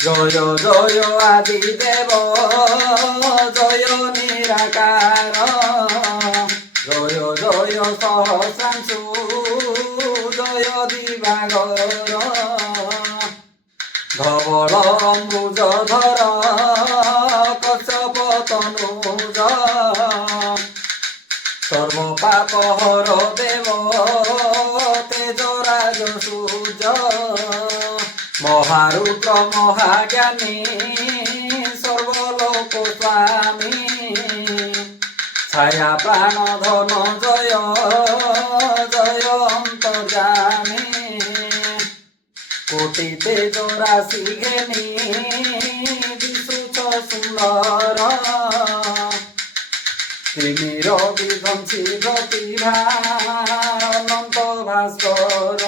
জয় জয় আদিদেব জয় নিরাকার জয় জয় সহস্রাংশু জয় দিবাগর ধবল অম্বুজধর কশ্যপ তনুজ সর্বপাপহর দেব তেজরাজ সূর্য মহারুদ্র মহাজ্ঞানী সর্বলোক স্বামী ছায়া প্রাণ ধন জয় জয় অন্তর্যামী কোটি তেজ রাশি ঘেনি দিশুছ সুন্দর তিমির বিধ্বংসী প্রতিভা অনন্ত ভাস্কর